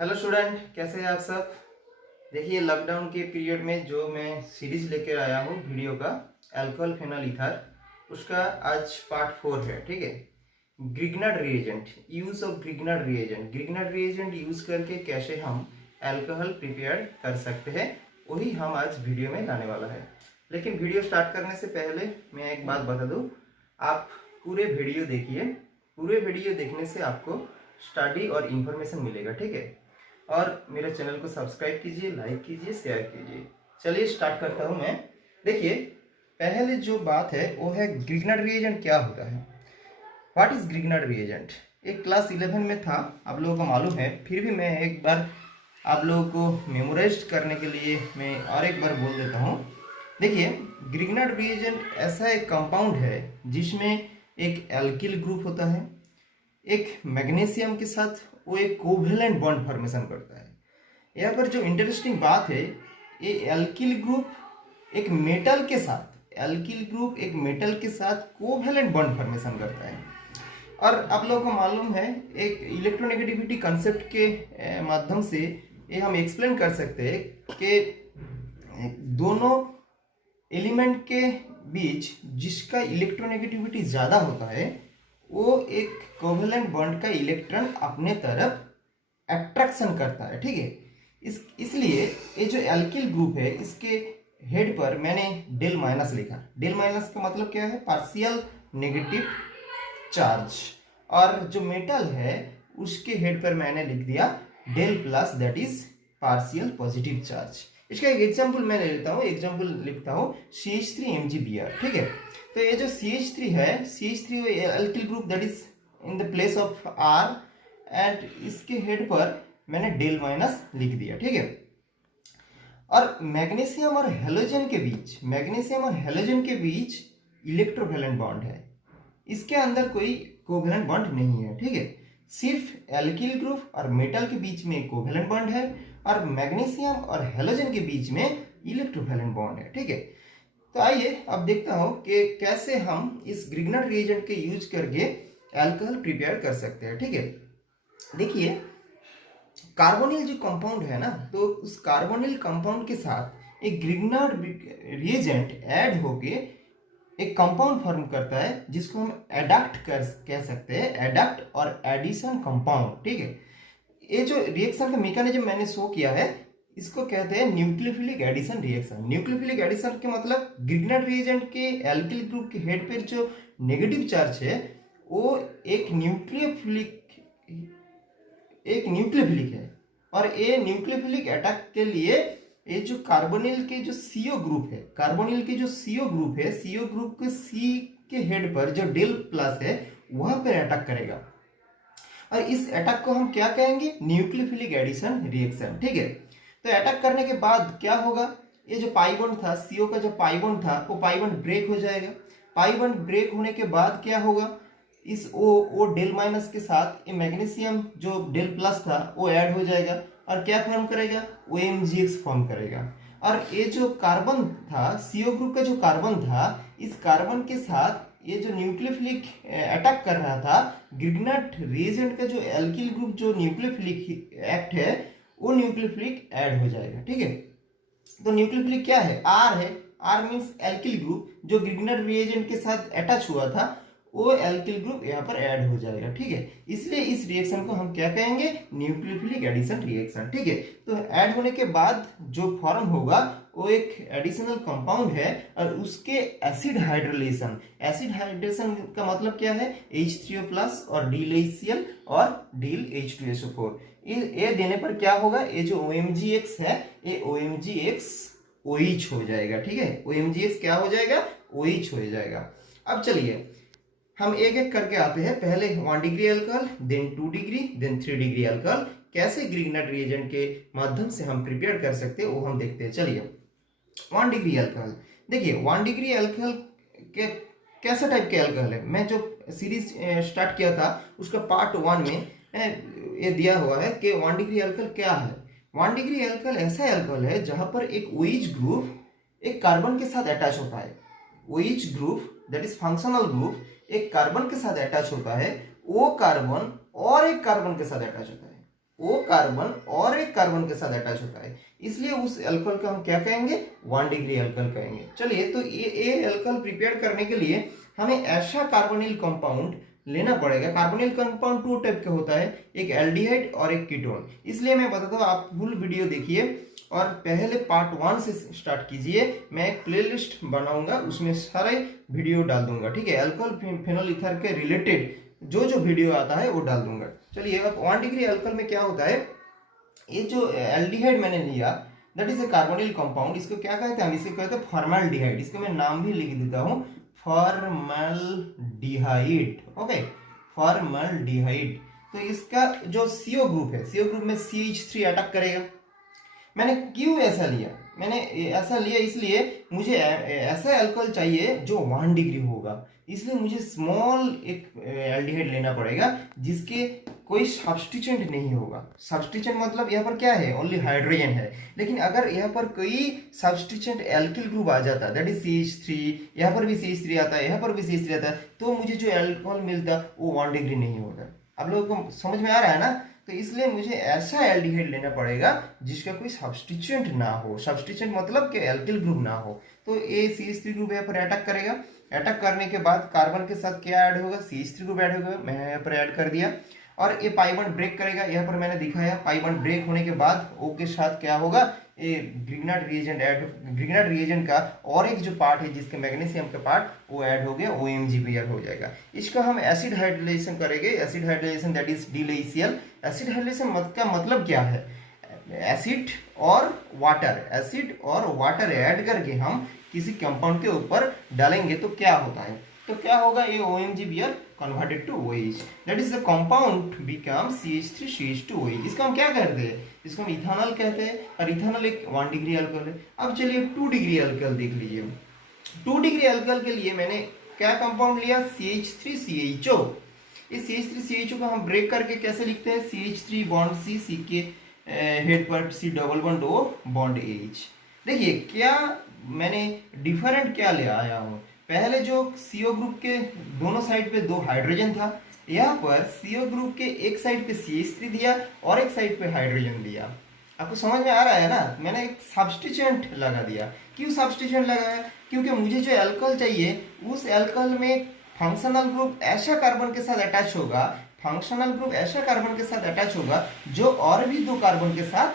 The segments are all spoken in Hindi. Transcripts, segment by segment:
हेलो स्टूडेंट, कैसे हैं आप सब। देखिए, लॉकडाउन के पीरियड में जो मैं सीरीज लेकर आया हूँ वीडियो का, अल्कोहल फेनॉल ईथर, उसका आज पार्ट 4 है। ठीक है। Grignard reagent, use of Grignard reagent. Grignard reagent use करके कैसे हम अल्कोहल प्रिपेयर कर सकते हैं, वही हम आज वीडियो में लाने वाला है। लेकिन वीडियो स्टार्ट करने से पहले मैं एक बात बता दूं, आप पूरे वीडियो देखिए। पूरे वीडियो देखने से आपको स्टडी और इन्फॉर्मेशन मिलेगा। ठीक है। और मेरे चैनल को सब्सक्राइब कीजिए, लाइक कीजिए, शेयर कीजिए। चलिए स्टार्ट करता हूं मैं। देखिए, पहले जो बात है वो है ग्रिग्नार्ड रिएजेंट क्या होता है। What is Grignard reagent. एक क्लास 11 में था, आप लोगों को मालूम है, फिर भी मैं एक बार आप लोगों को मेमोराइज करने के लिए मैं और एक बार बोल देता हूँ। देखिए, ग्रिग्नार्ड रिएजेंट ऐसा एक कंपाउंड है जिसमें एक एल्किल ग्रुप होता है, एक मैग्नीशियम के साथ वो एक कोवेलेंट बॉन्ड फॉर्मेशन करता है। यहाँ पर जो इंटरेस्टिंग बात है, ये एल्किल ग्रुप एक मेटल के साथ कोवेलेंट बॉन्ड फॉर्मेशन करता है। और आप लोगों को मालूम है, एक इलेक्ट्रोनेगेटिविटी कंसेप्ट के माध्यम से ये हम एक्सप्लेन कर सकते हैं कि दोनों एलिमेंट के बीच जिसका इलेक्ट्रोनेगेटिविटी ज़्यादा होता है वो एक कोवेलेंट बॉन्ड का इलेक्ट्रॉन अपने तरफ अट्रैक्शन करता है। ठीक है। इसलिए ये जो एल्किल ग्रुप है, इसके हेड पर मैंने डेल माइनस लिखा। डेल माइनस का मतलब क्या है, पार्शियल नेगेटिव चार्ज। और जो मेटल है उसके हेड पर मैंने लिख दिया del plus, that is partial positive charge. इसका एक एग्जाम्पल मैं लेता हूँ, एग्जाम्पल लिखता हूँ CH3 Mg Br। ठीक है। तो ये जो CH3 है, CH3 alkyl group that is in the place of R, and इसके हेड पर मैंने डेल माइनस लिख दिया। ठीक है। और मैग्नीशियम और हेलोजन के बीच इलेक्ट्रोवैलेंट बॉन्ड है। इसके अंदर कोई कोवैलेंट बॉन्ड नहीं है। ठीक है। सिर्फ एल्किल ग्रुप और मेटल के बीच में कोवैलेंट बॉन्ड है और मैग्नीशियम और हेलोजन के बीच में इलेक्ट्रोवैलेंट बॉन्ड है। ठीक है। तो आइए अब देखता हूं कि कैसे हम इस ग्रिग्नार्ड रिएजेंट के यूज करके अल्कोहल प्रिपेयर कर सकते हैं। ठीक है। देखिए, कार्बोनिल जो कंपाउंड है ना, तो उस कार्बोनिल कंपाउंड के साथ एक ग्रिग्नार्ड रिएजेंट ऐड होके एक कंपाउंड फॉर्म करता है जिसको हम एडक्ट कह सकते हैं, एडक्ट और एडिशन कंपाउंड। ठीक है। ये जो रिएक्शन का मैकेनिज्म मैंने शो किया है, इसको कहते हैं nucleophilic addition reaction. Nucleophilic addition के मतलब ग्रिग्नार्ड रिएजेंट के एल्किल ग्रुप के हेड पर जो नेगेटिव चार्ज है वो एक न्यूक्लियोफिलिक है, और ये न्यूक्लियोफिलिक अटैक के लिए ये जो कार्बोनिल के जो CO ग्रुप है, CO ग्रुप के C के हेड पर जो डेल प्लस है वहां पर अटैक करेगा। और इस अटैक को हम क्या कहेंगे, न्यूक्लियोफिलिक एडिशन रिएक्शन। ठीक है। तो अटैक करने के बाद क्या होगा, ये जो पाई बॉन्ड था, CO का जो पाई बॉन्ड था, वो पाई बॉन्ड ब्रेक हो जाएगा। पाई बॉन्ड ब्रेक होने के बाद क्या होगा, इस O डेल माइनस के साथ ये मैग्नीशियम जो डेल प्लस था वो ऐड हो जाएगा और क्या फॉर्म करेगा, OMgX फॉर्म करेगा। और ये जो कार्बन था, CO ग्रुप का जो कार्बन था, इस कार्बन के साथ ये जो न्यूक्लियोफिलिक अटैक कर रहा था, ग्रिग्नार्ड रिएजेंट का जो एल्किल ग्रुप जो न्यूक्लियोफिलिक एक्ट है, वो न्यूक्लियोफिलिक ऐड हो जाएगा। ठीक है। तो न्यूक्लियोफिलिक क्या है, R है। R मीन्स एल्किल ग्रुप जो ग्रिग्नार्ड रिएजेंट के साथ अटैच हुआ था, वो एल्किल ग्रुप यहाँ पर ऐड हो जाएगा। ठीक है। इसलिए इस रिएक्शन को हम क्या कहेंगे, न्यूक्लियोफिलिक एडिशन रिएक्शन। ठीक है। तो ऐड होने के बाद जो फॉर्म होगा वो एक एडिशनल कंपाउंड है, और उसके एसिड हाइड्रेशन का मतलब क्या है, H3O+ और DLHCl और DLH2SO4। ये देने पर क्या होगा, ये जो OMgX है, ये OMgX OH हो जाएगा। ठीक है। OMgX क्या हो जाएगा, OH हो जाएगा। अब चलिए हम एक एक करके आते हैं। पहले 1 degree alcohol, then 2 degree, then 3 degree alcohol, कैसे ग्रिग्नार्ड रिएजेंट के माध्यम से हम प्रिपेयर कर सकते हैं वो हम देखते हैं। चलिए 1 डिग्री अल्कोहल। देखिए 1 डिग्री अल्कोहल के कैसे टाइप के अल्कोहल है, मैं जो सीरीज स्टार्ट किया था उसका पार्ट 1 में ये दिया हुआ है कि 1 डिग्री अल्कोहल क्या है। 1 डिग्री अल्कोहल ऐसा अल्कोहल है जहां पर एक OH ग्रुप एक कार्बन के साथ अटैच होता है। OH group that is functional group एक कार्बन के साथ अटैच होता है, वो कार्बन और एक कार्बन के साथ अटैच होता है। O कार्बन और एक कार्बन के साथ अटैच होता है, इसलिए उस अल्कोहल को हम क्या कहेंगे, 1 डिग्री अल्कोहल कहेंगे। चलिए, तो ये अल्कोहल प्रिपेयर करने के लिए हमें ऐसा कार्बोनिल कंपाउंड लेना पड़ेगा। कार्बोनिल कंपाउंड 2 टाइप का होता है, एक एल्डिहाइड और एक कीटोन। इसलिए मैं बताता हूँ, आप फुल वीडियो देखिए और पहले पार्ट 1 से स्टार्ट कीजिए। मैं एक प्लेलिस्ट बनाऊंगा, उसमें सारे वीडियो डाल दूंगा, ठीक है। अल्कोहल फेनोल ईथर के रिलेटेड जो जो वीडियो आता है वो डाल दूंगा। चलिए, अब 1 डिग्री अल्कोहल में क्या होता है, ये जो एल्डिहाइड मैंने लिया that is a carbonyl compound, इसको क्या कहते हैं हम, इसको कहते हैं फॉर्मल्डिहाइड। इसको मैं नाम भी लिख देता हूँ, फॉर्मल्डिहाइड। Okay, formaldehyde. तो इसका जो सीओ ग्रुप है, सीओ ग्रुप में CH3 अटैक करेगा। मैंने क्यों ऐसा लिया, मैंने ऐसा लिया इसलिए मुझे ऐसा अल्कोहल चाहिए जो 1 डिग्री होगा, इसलिए मुझे स्मॉल एक एल्डिहाइड लेना पड़ेगा जिसके कोई सब्स्टिट्यूएंट नहीं होगा। सब्स्टिट्यूएंट मतलब यहाँ पर क्या है, ओनली हाइड्रोजन है। लेकिन अगर यहाँ पर कोई सब्स्टिट्यूएंट एल्किल ग्रुप आ जाता, दैट इज CH3, यहाँ पर भी CH3 आता है, यहाँ पर भी CH3 आता है, तो मुझे जो अल्कोहल मिलता वो 1 डिग्री नहीं होगा। आप लोगों को समझ में आ रहा है ना। तो इसलिए मुझे ऐसा एल्डिहाइड लेना पड़ेगा जिसका कोई सब्स्टिट्यूएंट ना हो। सब्स्टिट्यूएंट मतलब कि एल्किल ग्रुप ना हो। तो ये CH3 ग्रुप यहाँ पर अटैक करेगा। अटैक करने के बाद कार्बन के साथ क्या ऐड होगा, CH3 ग्रुप ऐड होगा, मैं यहाँ पर ऐड कर दिया। और ये पाई बॉन्ड ब्रेक करेगा, यहाँ पर मैंने दिखाया। पाई बॉन्ड ब्रेक होने के बाद O के साथ क्या होगा, ये Grignard reagent add, Grignard reagent का और एक जो पार्ट है जिसके मैग्नीशियम का पार्ट, वो ऐड हो गया, OMgPr हो जाएगा। इसका हम एसिड हाइड्रोलाइजेशन करेंगे। Acid hydrolysation that is DLACL। Acid hydrolysation का मतलब क्या है, एसिड और वाटर, एसिड और वाटर ऐड करके हम किसी कंपाउंड के ऊपर डालेंगे तो क्या होता है, तो क्या होगा, ये OMgPr converted to OH, that is the compound become CH3CH2OH। इसको हम क्या कहते हैं, इसको हम इथानॉल कहते हैं, और इथानॉल एक 1 डिग्री अल्कोहल है। अब चलिए 2 डिग्री अल्कोहल देख लीजिए। 2 डिग्री अल्कोहल के लिए मैंने क्या कंपाउंड लिया, CH3CHO। इस CH3CHO को हम ब्रेक करके कैसे लिखते हैं, CH3 बॉन्ड C के हेड पर C double bond O bond H। देखिए क्या मैंने डिफरेंट क्या ले आया हूँ। पहले जो CO ग्रुप के दोनों साइड पे 2 हाइड्रोजन था, यहाँ पर CO ग्रुप के एक साइड पे CH3 दिया और एक साइड पे हाइड्रोजन दिया। आपको समझ में आ रहा है ना। मैंने एक सब्स्टिट्यूएंट लगा दिया। क्यों सब्स्टिट्यूएंट लगाया, क्योंकि मुझे जो अल्कोहल चाहिए उस अल्कोहल में फंक्शनल ग्रुप ऐसा कार्बन के साथ अटैच होगा, फंक्शनल ग्रुप ऐसा कार्बन के साथ अटैच होगा जो और भी 2 कार्बन के साथ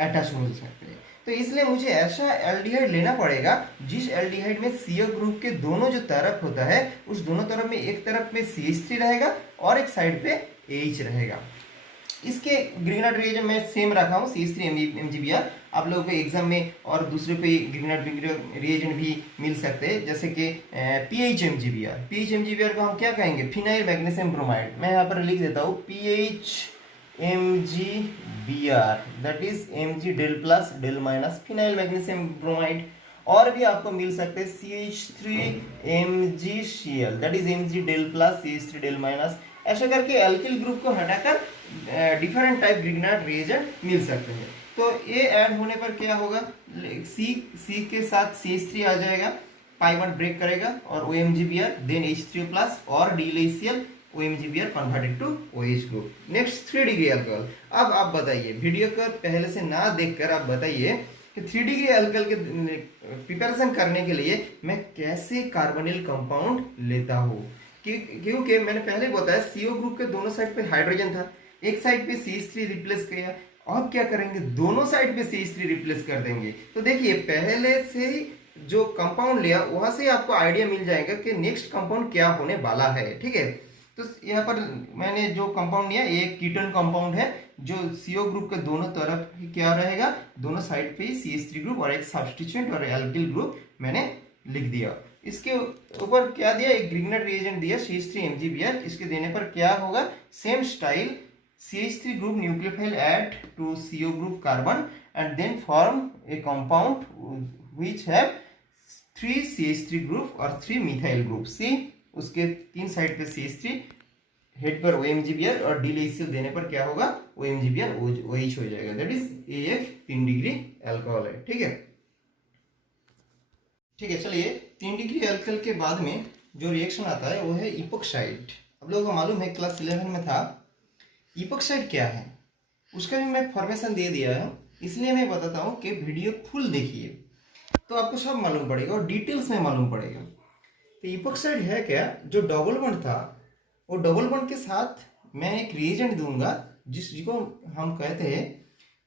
अटैच हो सकते हैं। तो इसलिए मुझे ऐसा एल्डिहाइड लेना पड़ेगा जिस एल्डिहाइड में CO ग्रुप के दोनों जो तरफ होता है, उस दोनों तरफ में एक तरफ में CH3 रहेगा और एक साइड पे H रहेगा। इसके ग्रिग्नार्ड रिएजेंट में सेम रखा हूँ, CH3MgPr। आप लोगों को एग्जाम में और दूसरे कोई ग्रिग्नार्ड रिएजेंट भी मिल सकते हैं, जैसे कि PHMgPr। PHMgPr को हम क्या कहेंगे, फिनाइल मैग्नीशियम ब्रोमाइड। मैं यहाँ पर लिख देता हूँ PHMgBr, that is Mg del plus del minus phenyl magnesium bromide. और भी आपको मिल सकते हैं CH3MgCl, that is Mg del plus CH3 del minus. ऐसा करके एल्किल ग्रुप को हटाकर डिफरेंट टाइप ग्रिग्नार्ड रिएजेंट मिल सकते हैं। तो ये ऐड होने पर क्या होगा, C के साथ CH3 आ जाएगा, पाई बॉन्ड ब्रेक करेगा और OMgPr, देन H3O प्लस और DLACL, OMgPr converted to OH group. Next 3 degree alcohol. अब आप बताइए, वीडियो को पहले से ना देखकर आप बताइए कि 3 डिग्री अल्कोहल के प्रिपरेशन करने के लिए मैं कैसे कार्बोनिल कंपाउंड लेता हूँ। क्योंकि मैंने पहले बताया CO ग्रुप के दोनों साइड पे हाइड्रोजन था, एक साइड पे CH3 रिप्लेस किया। अब क्या करेंगे, दोनों साइड पे CH3 रिप्लेस कर देंगे। तो देखिए पहले से ही जो कंपाउंड लिया वहां से आपको आइडिया मिल जाएगा कि नेक्स्ट कंपाउंड क्या होने वाला है, ठीक है। तो यहाँ पर मैंने जो कंपाउंड लिया ये कीटोन कंपाउंड है, जो CO ग्रुप के दोनों तरफ क्या रहेगा, दोनों साइड पे CH3 ग्रुप और एक सब्स्टिट्यूएंट और एल्किल ग्रुप मैंने लिख दिया। इसके ऊपर क्या दिया, एक ग्रिग्नार्ड रिएजेंट दिया CH3MgPr। इसके देने पर क्या होगा, same style CH3 group nucleophile add to CO group carbon and then form a compound which have 3 CH3 group और 3 मिथाइल ग्रुप। सी उसके 3 साइड पे CH3, हेड पर OMgPr और DLACL देने पर क्या होगा, OMgPr OH हो जाएगा। दैट इज ये एक 3 डिग्री अल्कोहल है, ठीक है। ठीक है, चलिए 3 डिग्री अल्कोहल के बाद में जो रिएक्शन आता है वो है इपोक्साइड। अब लोगों को मालूम है, क्लास 11 में था। इपोक्साइड क्या है, उसका भी मैं फॉर्मेशन दे दिया है, इसलिए मैं बताता हूँ कि वीडियो फुल देखिए तो आपको सब मालूम पड़ेगा और डिटेल्स में मालूम पड़ेगा। तो इपॉक्साइड है क्या, जो डबल बॉन्ड था वो डबल बॉन्ड के साथ मैं एक रिएजेंट दूंगा जिसको हम कहते हैं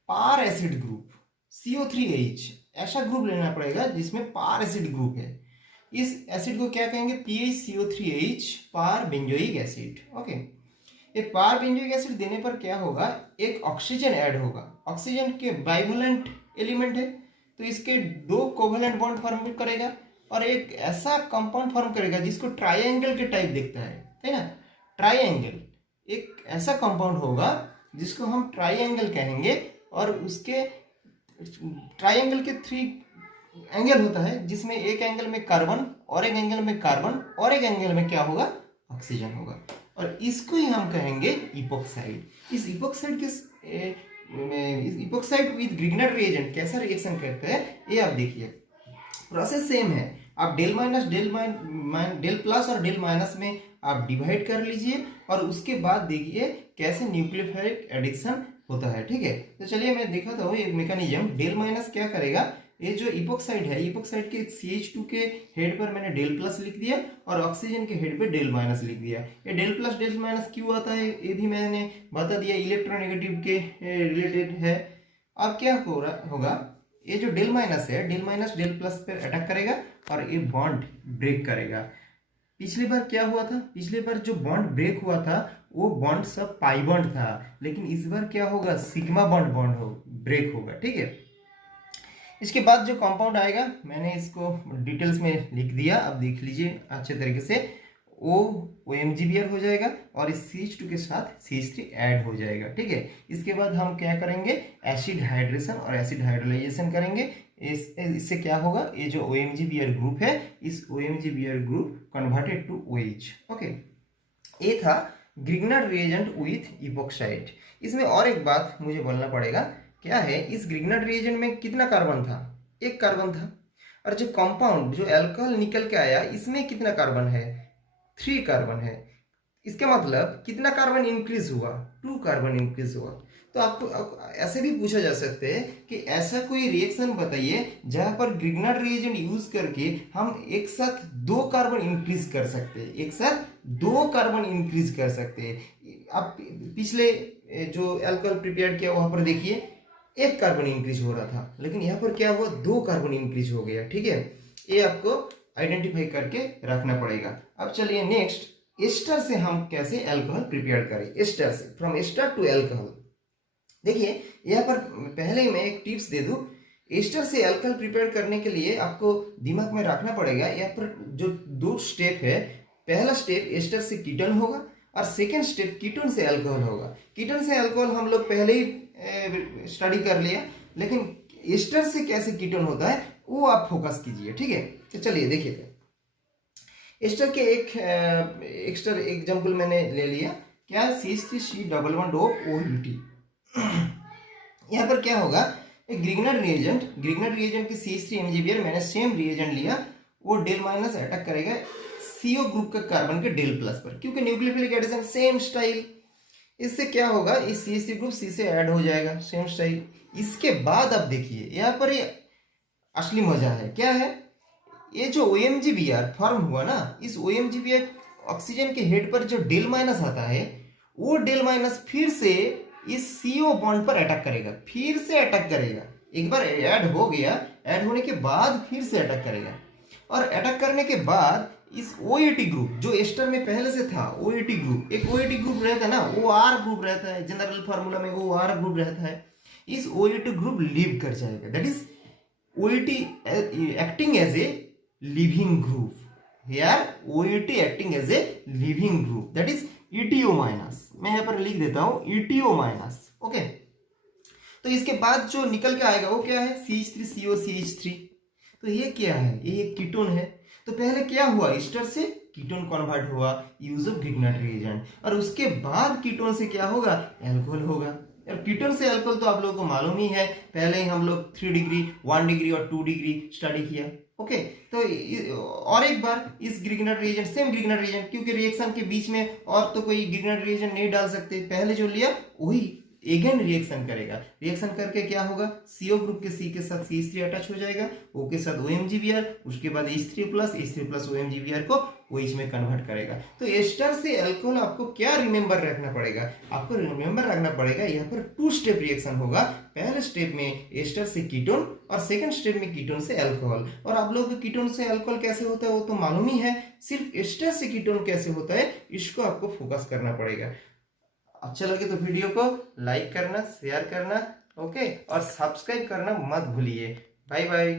पार एसिड ग्रुप CO3H। ऐसा ग्रुप लेना पड़ेगा जिसमें पार एसिड ग्रुप है। इस एसिड को क्या कहेंगे, PHCO3H पार बेंजोइक एसिड। ओके, ये पार बेंजोइक एसिड देने पर क्या होगा, एक ऑक्सीजन ऐड होगा। ऑक्सीजन के बाइवलेंट एलिमेंट है तो इसके दो कोवेलेंट बॉन्ड फॉर्म करेगा और एक ऐसा कंपाउंड फॉर्म करेगा जिसको ट्राइएंगल के टाइप दिखता है ना। ट्राइएंगल एक ऐसा कंपाउंड होगा जिसको हम ट्राइएंगल कहेंगे और उसके ट्राइएंगल के 3 एंगल होता है जिसमें एक एंगल में कार्बन और एक एंगल में कार्बन और एक एंगल में क्या होगा, ऑक्सीजन होगा और इसको ही हम कहेंगे इपॉक्साइड। इस इपॉक्साइड के इपॉक्साइड विद ग्रिग्नर रिएजेंट कैसा रिएक्शन करते हैं ये आप देखिए। प्रोसेस सेम है, आप डेल माइनस डेल प्लस और डेल माइनस में आप डिवाइड कर लीजिए और उसके बाद देखिए कैसे न्यूक्लियोफिलिक एडिशन होता है। ठीक है, तो चलिए मैं दिखाता हूँ एक मैकेनिज्म। डेल माइनस क्या करेगा, ये जो इपॉक्साइड है, इपॉक्साइड के CH2 के हेड पर मैंने डेल प्लस लिख दिया और ऑक्सीजन के हेड पे डेल माइनस लिख दिया। ये डेल प्लस डेल माइनस क्यों आता है ये भी मैंने बता दिया, इलेक्ट्रोनेगेटिव के रिलेटेड है। अब क्या होगा, ये जो डेल माइनस है, डेल माइनस डेल प्लस पर अटैक करेगा और ये बॉन्ड ब्रेक करेगा। पिछली बार क्या हुआ था, पिछली बार जो बॉन्ड ब्रेक हुआ था वो बॉन्ड सब पाई बॉन्ड था, लेकिन इस बार क्या होगा, सिग्मा बॉन्ड ब्रेक होगा। ठीक है, इसके बाद जो कंपाउंड आएगा मैंने इसको डिटेल्स में लिख दिया, अब देख लीजिए अच्छे तरीके से। OMGBr हो जाएगा और इस CH2 के साथ CH3 ऐड हो जाएगा। ठीक है, इसके बाद हम क्या करेंगे, एसिड हाइड्रेशन और एसिड हाइड्रोलाइजेशन करेंगे। इससे क्या होगा, ये जो OMGBr ग्रुप है, इस OMGBr group converted to OH। Okay, ये था ग्रिग्नर रिएजेंट विथ इपॉक्साइड। इसमें और एक बात मुझे बोलना पड़ेगा, क्या है, इस ग्रिग्नर रिएजेंट में कितना कार्बन था, एक कार्बन था, और जो कंपाउंड जो अल्कोहल निकल के आया इसमें कितना कार्बन है, 3 कार्बन है। इसका मतलब कितना कार्बन इंक्रीज हुआ, 2 कार्बन इंक्रीज हुआ। तो आपको ऐसे भी पूछा जा सकते हैं कि ऐसा कोई रिएक्शन बताइए जहां पर ग्रिग्नर रिएजेंट यूज करके हम एक साथ 2 कार्बन इंक्रीज कर सकते हैं, एक साथ 2 कार्बन इंक्रीज कर सकते हैं। आप पिछले जो अल्कोहल प्रिपेयर किया वहां पर देखिए 1 कार्बन इंक्रीज हो रहा था, लेकिन यहाँ पर क्या हुआ, 2 कार्बन इंक्रीज हो गया। ठीक है, ये आपको आइडेंटिफाई करके रखना पड़ेगा। अब चलिए नेक्स्ट, एस्टर से हम कैसे अल्कोहल प्रिपेयर करें, एस्टर से, फ्रॉम एस्टर टू अल्कोहल। देखिए यहाँ पर पहले ही मैं एक टिप्स दे दूं, एस्टर से अल्कोहल प्रिपेयर करने के लिए आपको दिमाग में रखना पड़ेगा, यहाँ पर जो 2 स्टेप है, पहला स्टेप एस्टर से कीटोन होगा और सेकेंड स्टेप कीटोन से अल्कोहल होगा। कीटोन से अल्कोहल हम लोग पहले ही स्टडी कर लिया, लेकिन एस्टर से कैसे कीटोन होता है वो आप फोकस कीजिए। ठीक है, तो चलिए देखिए, एस्टर के एक एक्स्टर एग्जाम्पल मैंने ले लिया, क्या है, CH3COOH। यहाँ पर क्या होगा, एक ग्रिग्नर रिएजेंट की CH3MgBr मैंने सेम रिएजेंट लिया, वो डेल माइनस अटैक करेगा CO ग्रुप का कार्बन के डेल प्लस पर, क्योंकि न्यूक्लियोफिलिक एडिशन सेम स्टाइल। इससे क्या होगा, इस CH3 ग्रुप C से ऐड हो जाएगा, सेम स्टाइल। इसके बाद अब देखिए यहाँ पर ये असली मजा है, क्या है, ये जो OMGBr फॉर्म हुआ ना, इस OMGBr ऑक्सीजन के हेड पर जो डेल माइनस आता है, वो डेल माइनस फिर से इस CO बॉन्ड पर अटैक करेगा, फिर से अटैक करेगा। एक बार ऐड हो गया, ऐड होने के बाद फिर से अटैक करेगा, और अटैक करने के बाद इस OAT ग्रुप जो एस्टर में पहले से था, OAT ग्रुप, एक OAT ग्रुप रहता है ना, OR ग्रुप रहता है, जनरल फार्मूला में OR ग्रुप रहता है, इस OAT ग्रुप लीव कर जाएगा। That is OAT acting as a leaving group, here OAT acting as a leaving group, that is ETO minus. मैं यहाँ पर लिख देता हूँ ETO माइनस। ओके, तो इसके बाद जो निकल के आएगा वो क्या है, CH3COCH3। तो ये क्या है, ये एक कीटोन है। तो पहले क्या हुआ, एस्टर से कीटोन कन्वर्ट हुआ यूज ऑफ ग्रिग्नर रिएजेंट, और उसके बाद कीटोन से क्या होगा, अल्कोहल होगा। और कीटोन से अल्कोहल तो आप लोगों को मालूम ही है, पहले ही हम लोग 3 डिग्री 1 डिग्री और 2 डिग्री स्टडी किया। ओके, तो और एक बार इस ग्रिग्नर रिएजेंट, सेम ग्रिग्नर रिएजेंट, क्योंकि रिएक्शन के बीच में और तो कोई ग्रिग्नर रिएजेंट नहीं डाल सकते, पहले जो लिया वही एगेन रिएक्शन करेगा। रिएक्शन करके क्या होगा, CO ग्रुप के C के साथ CH3 अटैच हो जाएगा, O के साथ OMGBr, उसके बाद H3+ OMGBr को OH में कन्वर्ट करेगा। तो एस्टर से अल्कोहल आपको क्या रिमेंबर रखना पड़ेगा, आपको रिमेंबर रखना पड़ेगा यहाँ पर 2 स्टेप रिएक्शन होगा। पहले स्टेप में एस्टर से कीटोन और सेकंड स्टेप में कीटोन से अल्कोहल। और आप लोगों को कीटोन से अल्कोहल कैसे होता है वो तो मालूम ही है, सिर्फ एस्टर से कीटोन कैसे होता है इसको आपको फोकस करना पड़ेगा। अच्छा लगे तो वीडियो को लाइक करना, शेयर करना, ओके, और सब्सक्राइब करना मत भूलिए। Bye bye.